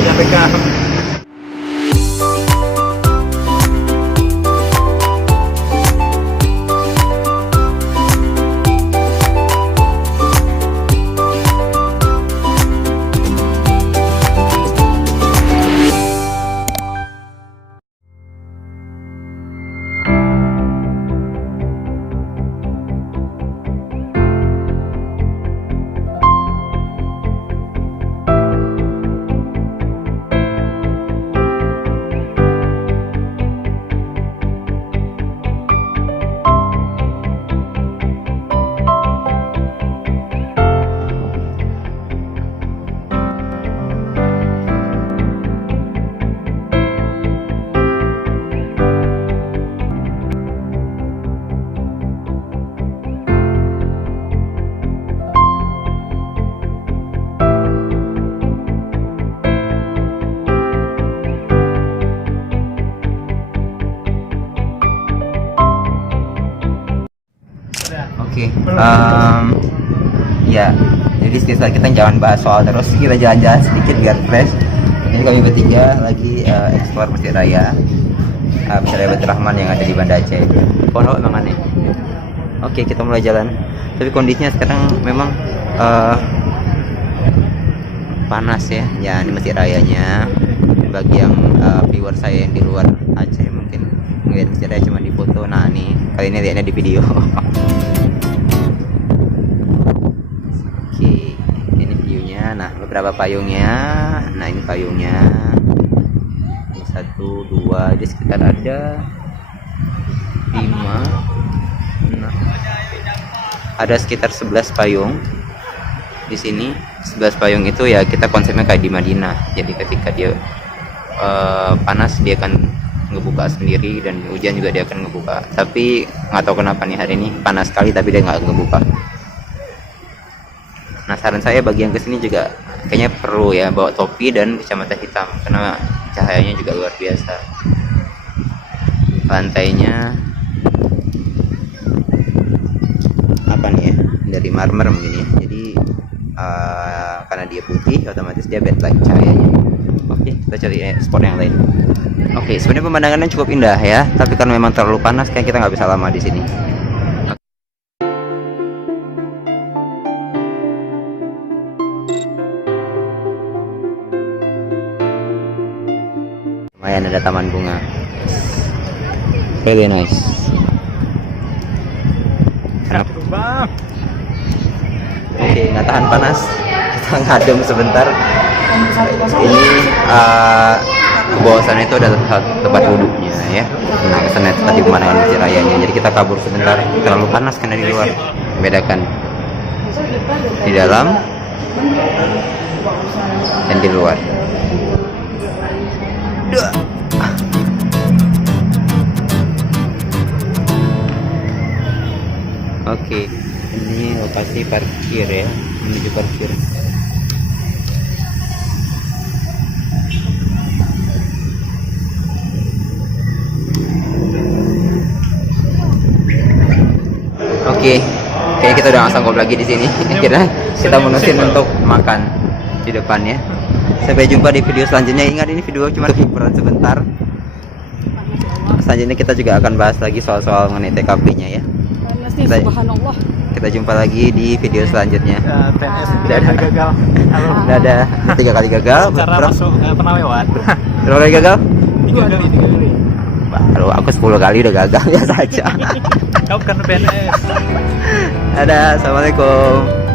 jangan rekam. Oke, ya, jadi setelah kita jangan bahas soal terus, kita jalan-jalan sedikit biar fresh. Ini kami bertiga lagi explore Masjid Raya Baitur Rahman yang ada di Banda Aceh. Pondok emang aneh. Oke, kita mulai jalan. Tapi kondisinya sekarang memang panas ya. Ya, ini Masjid Rayanya. Bagi yang viewer saya yang di luar Aceh mungkin ngeliat Masjid Raya cuma di foto. Nah, nih kali ini lihatnya di video. Nah, beberapa payungnya. Nah, ini payungnya. Ini 1, 2, di sekitar ada 5. Nah, ada sekitar 11 payung di sini. 11 payung itu ya kita konsepnya kayak di Madinah. Jadi ketika dia panas dia akan ngebuka sendiri, dan hujan juga dia akan ngebuka. Tapi nggak tahu kenapa nih hari ini panas sekali tapi dia nggak ngebuka. Nah, saran saya bagi yang kesini juga kayaknya perlu ya bawa topi dan kacamata hitam karena cahayanya juga luar biasa. Lantainya apa nih ya, dari marmer mungkin ya. Jadi karena dia putih otomatis dia backlight cahayanya. Oke, kita cari spot yang lain. Oke, sebenarnya pemandangannya cukup indah ya, tapi karena memang terlalu panas kayak kita nggak bisa lama di sini. Lumayan ada taman bunga, really nice. Oke, nggak tahan panas, kita ngadem sebentar. Ini ke bawah sana itu ada tempat duduknya ya. Nah, kesana tadi pemandangan Masjid Rayanya. Jadi kita kabur sebentar, terlalu panas karena di luar. Bedakan di dalam dan di luar. Oke, ini lokasi parkir ya, menuju parkir. Oke, kayaknya kita udah nggak sanggup lagi di sini. Kita menusin untuk makan di depannya. Sampai jumpa di video selanjutnya. Ingat, ini video cuma hiburan sebentar. Selanjutnya kita juga akan bahas lagi soal-soal mengenai TKP-nya ya. Kita jumpa lagi di video selanjutnya. Dadah. Gagal. Halo. Dadah. 3 kali gagal. Cara masuk pernah lewat. Berapa kali gagal? 3 kali. Baru aku 10 kali udah gagal, biasa aja. Kau kan PNS. Dadah, assalamualaikum.